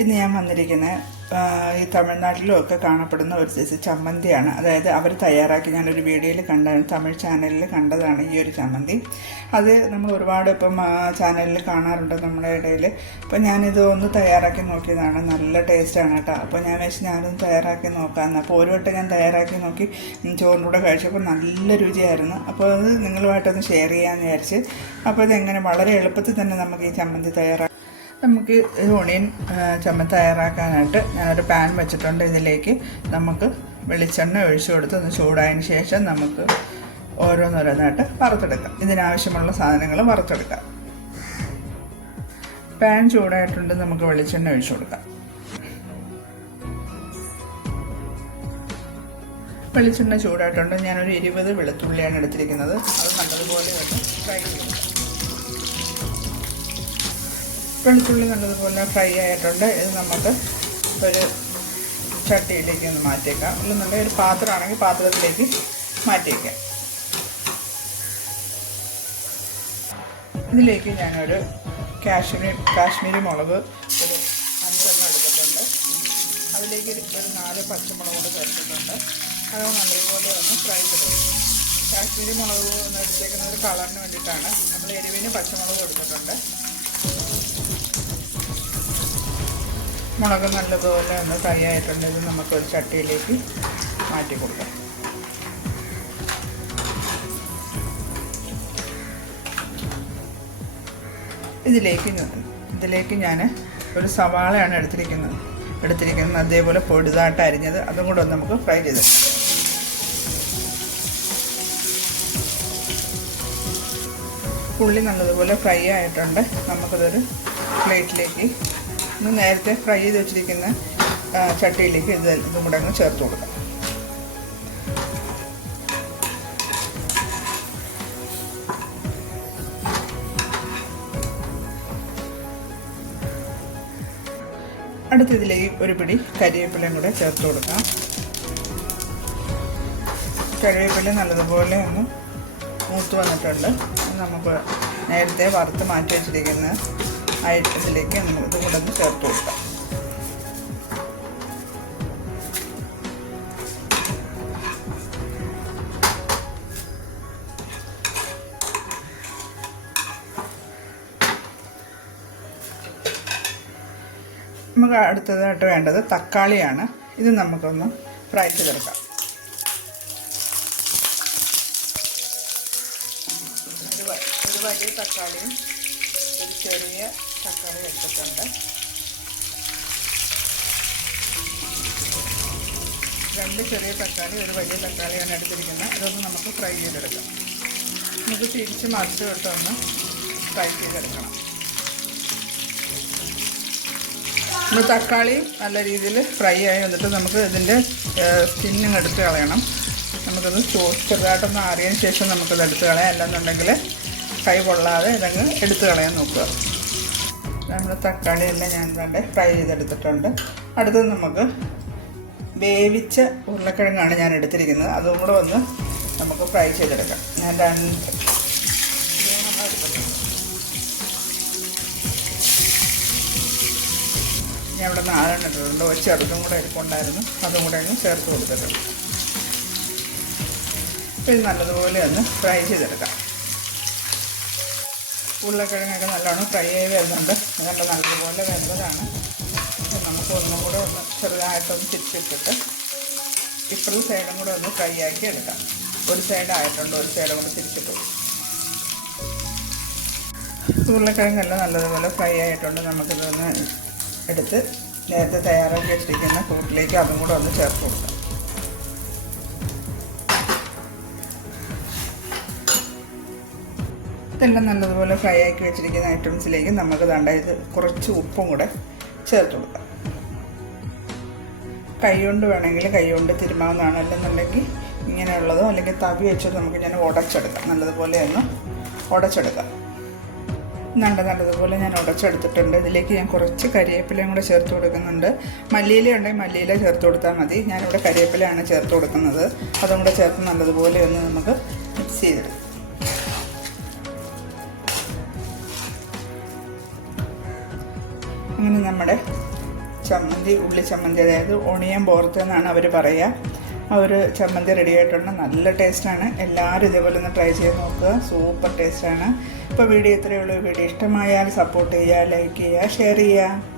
ഇന്ന് ഞാൻ വന്നിരിക്കുന്നത് ഈ തമിഴ്നാട്ടിലും ഒക്കെ കാണപ്പെടുന്ന ഒരു സൈസ് ചമ്മന്തിയാണ്. അതായത് അവർ തയ്യാറാക്കി ഞാനൊരു വീഡിയോയിൽ കണ്ടാണ് തമിഴ് ചാനലിൽ കണ്ടതാണ് ഈ ഒരു ചമ്മന്തി. അത് നമ്മൾ ഒരുപാട് ഇപ്പം ചാനലിൽ കാണാറുണ്ട് നമ്മുടെ ഇടയിൽ അപ്പം ഞാനിത് ഒന്ന് തയ്യാറാക്കി നോക്കിയതാണ്. നല്ല ടേസ്റ്റാണ് കേട്ടോ. അപ്പോൾ ഞാൻ വെച്ച് ഞാനൊന്ന് തയ്യാറാക്കി നോക്കാമെന്ന് അപ്പോൾ ഒരു വട്ടം ഞാൻ തയ്യാറാക്കി നോക്കി ചോറിന്റെ കഴിച്ചപ്പോൾ നല്ല രുചിയായിരുന്നു. അപ്പോൾ അത് നിങ്ങളുമായിട്ടൊന്ന് ഷെയർ ചെയ്യാമെന്ന് വിചാരിച്ച്. അപ്പോൾ ഇതെങ്ങനെ വളരെ എളുപ്പത്തിൽ തന്നെ നമുക്ക് ഈ ചമ്മന്തി തയ്യാറാക്കാം. നമുക്ക് ഈ ഒണിയൻ ചമ്മ തയ്യാറാക്കാനായിട്ട് ഞാനൊരു പാൻ വെച്ചിട്ടുണ്ട്. ഇതിലേക്ക് നമുക്ക് വെളിച്ചെണ്ണ ഒഴിച്ചു കൊടുത്ത് ഒന്ന് ചൂടായതിന് ശേഷം നമുക്ക് ഓരോന്നോരോന്നായിട്ട് വറുത്തെടുക്കാം. ഇതിനാവശ്യമുള്ള സാധനങ്ങൾ വറുത്തെടുക്കാം. പാൻ ചൂടായിട്ടുണ്ട് നമുക്ക് വെളിച്ചെണ്ണ ഒഴിച്ചു കൊടുക്കാം. വെളിച്ചെണ്ണ ചൂടായിട്ടുണ്ട്. ഞാനൊരു ഇരുപത് വെളുത്തുള്ളിയാണ് എടുത്തിരിക്കുന്നത്. അത് നല്ലതുപോലെ ഒന്ന് ഫ്രൈ ചെയ്യും വെളുത്തുള്ളി നല്ലതുപോലെ ഫ്രൈ ആയിട്ടുണ്ട്. ഇത് നമുക്ക് ഒരു ചട്ടിയിലേക്ക് ഒന്ന് മാറ്റിയേക്കാം. അല്ല നല്ല ഒരു പാത്രമാണെങ്കിൽ പാത്രത്തിലേക്ക് മാറ്റിയേക്കാം. ഇതിലേക്ക് ഞാനൊരു കാശ്മീർ കാശ്മീരി മുളക് ഒരു അഞ്ചെണ്ണം എടുത്തിട്ടുണ്ട്. അതിലേക്ക് ഒരു നാല് പച്ചമുളക് കൊണ്ട് ചേർത്തിട്ടുണ്ട്. അത് നല്ലതുപോലെ ഒന്ന് ഫ്രൈ ചെയ്ത് കാശ്മീരി മുളക് എന്ന് എടുത്തേക്കുന്ന ഒരു കളറിന് വേണ്ടിയിട്ടാണ് നമ്മൾ എരിവിന് പച്ചമുളക് കൊടുത്തിട്ടുണ്ട്. മുളക് നല്ലതുപോലെ ഒന്ന് ഫ്രൈ ആയിട്ടുണ്ട്. നമുക്കൊരു ചട്ടിയിലേക്ക് മാറ്റി കൊടുക്കാം. ഇതിലേക്ക് ഇതിലേക്ക് ഞാൻ ഒരു സവാളയാണ് എടുത്തിരിക്കുന്നത്. എടുത്തിരിക്കുന്നത് അതേപോലെ പൊടിതായിട്ട് അരിഞ്ഞത്. അതും കൂടെ ഒന്ന് നമുക്ക് ഫ്രൈ ചെയ്ത് ഉള്ളി നല്ലതുപോലെ ഫ്രൈ ആയിട്ടുണ്ട്. നമുക്കതൊരു പ്ലേറ്റിലേക്ക് ഇന്ന് നേരത്തെ ഫ്രൈ ചെയ്ത് വെച്ചിരിക്കുന്ന ചട്ടിയിലേക്ക് ഇത് ഇതും കൂടെ അങ്ങ് ചേർത്ത് കൊടുക്കാം. അടുത്തതിലേക്ക് ഒരു പിടി കരിവേപ്പിലയും കൂടെ ചേർത്ത് കൊടുക്കാം. കരിവേപ്പില നല്ലതുപോലെ ഒന്ന് മൂത്ത് വന്നിട്ടുണ്ട്. നമുക്ക് നേരത്തെ വറുത്ത് മാറ്റി വെച്ചിരിക്കുന്ന ഐറ്റത്തിലേക്ക് നമ്മൾ ഇത് കൂടെ ചേർത്ത് കൊടുക്കാം. നമുക്ക് അടുത്തതായിട്ട് വേണ്ടത് തക്കാളിയാണ്. ഇത് നമുക്കൊന്ന് ഫ്രൈ ചെയ്തെടുക്കാം. ഒരു വലിയ തക്കാളിയും ഒരു ചെറിയ തക്കാളി എടുത്തിട്ടുണ്ട്. രണ്ട് ചെറിയ തക്കാളി ഒരു വലിയ തക്കാളിയാണ് എടുത്തിരിക്കുന്നത്. അതൊന്ന് നമുക്ക് ഫ്രൈ ചെയ്തെടുക്കാം. നമുക്ക് തിരിച്ച് മറിച്ച് വിട്ടൊന്ന് ഫ്രൈ ചെയ്തെടുക്കണം. നമ്മൾ തക്കാളി നല്ല രീതിയിൽ ഫ്രൈ ആയി വന്നിട്ട് നമുക്ക് ഇതിന്റെ സ്കിന്നിങ് എടുത്ത് കളയണം. നമുക്കത് ചെറുതായിട്ടൊന്ന് ആറിയതിന് ശേഷം നമുക്കത് എടുത്ത് കളയാം. അല്ലെന്നുണ്ടെങ്കിൽ കൈ കൊള്ളാതെ ഇതങ്ങ് എടുത്തു കളയാൻ നോക്കുക. നമ്മൾ തക്കാളി എല്ലാം ഞാൻ വേണ്ട ഫ്രൈ ചെയ്തെടുത്തിട്ടുണ്ട്. അടുത്തത് നമുക്ക് വേവിച്ച ഉരുളക്കിഴങ്ങാണ് ഞാൻ എടുത്തിരിക്കുന്നത്. അതും കൂടെ ഒന്ന് നമുക്ക് ഫ്രൈ ചെയ്തെടുക്കാം. ഞാൻ രണ്ട് ഞാൻ ഇവിടെ നാലെണ്ണം ഇട്ടിട്ടുണ്ട്. ഒരു ചെറുതും കൂടെ ഇരിപ്പുണ്ടായിരുന്നു. അതും കൂടെ ഒന്ന് ചേർത്ത് കൊടുത്തിട്ടുണ്ട്. ഇത് നല്ലതുപോലെ ഒന്ന് ഫ്രൈ ചെയ്തെടുക്കാം. ഉരുളക്കിഴങ്ങൊക്കെ നല്ലോണം ഫ്രൈ ആയി വരുന്നുണ്ട്. അതുകൊണ്ട് നല്ലതുപോലെ വരുന്നതാണ്. നമുക്ക് ഒന്നും കൂടെ ഒന്ന് ചെറുതായിട്ടൊന്ന് തിരിച്ചിട്ടിട്ട് ഇപ്പുറത്തെ സൈഡും കൂടെ ഒന്ന് ഫ്രൈ ആക്കി എടുക്കാം. ഒരു സൈഡ് ആയിട്ടുണ്ട് ഒരു സൈഡും കൂടെ തിരിച്ചിട്ടു. ഉരുളക്കിഴങ്ങെല്ലാം നല്ലതുപോലെ ഫ്രൈ ആയിട്ടുണ്ട്. നമുക്കിതൊന്ന് എടുത്ത് നേരത്തെ തയ്യാറാക്കി വെച്ചിരിക്കുന്ന കൂട്ടിലേക്ക് അതും കൂടെ ഒന്ന് ചേർത്ത് കൊടുക്കാം. ഇതെല്ലാം നല്ലതുപോലെ ഫ്രൈ ആക്കി വെച്ചിരിക്കുന്ന ഐറ്റംസിലേക്ക് നമുക്ക് തണ്ടായത് കുറച്ച് ഉപ്പും കൂടെ ചേർത്ത് കൊടുക്കാം. കൈകൊണ്ട് വേണമെങ്കിൽ കൈ കൊണ്ട് തിരുമാവുന്നതാണ് അല്ലെന്നുണ്ടെങ്കിൽ ഇങ്ങനെയുള്ളതോ അല്ലെങ്കിൽ തവി വെച്ചോ നമുക്ക് ഞാൻ ഉടച്ചെടുക്കാം. നല്ലതുപോലെ ഒന്ന് ഉടച്ചെടുക്കാം. നല്ല നല്ലതുപോലെ ഞാൻ ഉടച്ചെടുത്തിട്ടുണ്ട്. ഇതിലേക്ക് ഞാൻ കുറച്ച് കരിയേപ്പിലയും കൂടെ ചേർത്ത് കൊടുക്കുന്നുണ്ട്. മല്ലിയില ഉണ്ടെങ്കിൽ മല്ലിയില ചേർത്ത് കൊടുത്താൽ മതി. ഞാനിവിടെ കരിയേപ്പിലയാണ് ചേർത്ത് കൊടുക്കുന്നത്. അതും കൂടെ ചേർത്ത് നല്ലതുപോലെ ഒന്ന് നമുക്ക് മിക്സ് ചെയ്തെടുക്കാം. അങ്ങനെ നമ്മുടെ ചമ്മന്തി ഉള്ളി ചമ്മന്തി അതായത് ഒണിയൻ പോർത്ത് എന്നാണ് അവർ പറയുക ആ ഒരു ചമ്മന്തി റെഡി ആയിട്ടുണ്ട്. നല്ല ടേസ്റ്റാണ് എല്ലാവരും ഇതേപോലെ ഒന്ന് ട്രൈ ചെയ്ത് നോക്കുക. സൂപ്പർ ടേസ്റ്റാണ് ഇപ്പോൾ വീഡിയോ ഇത്രയേ ഉള്ളൂ. വീഡിയോ ഇഷ്ടമായാൽ സപ്പോർട്ട് ചെയ്യുക ലൈക്ക് ചെയ്യുക ഷെയർ ചെയ്യുക.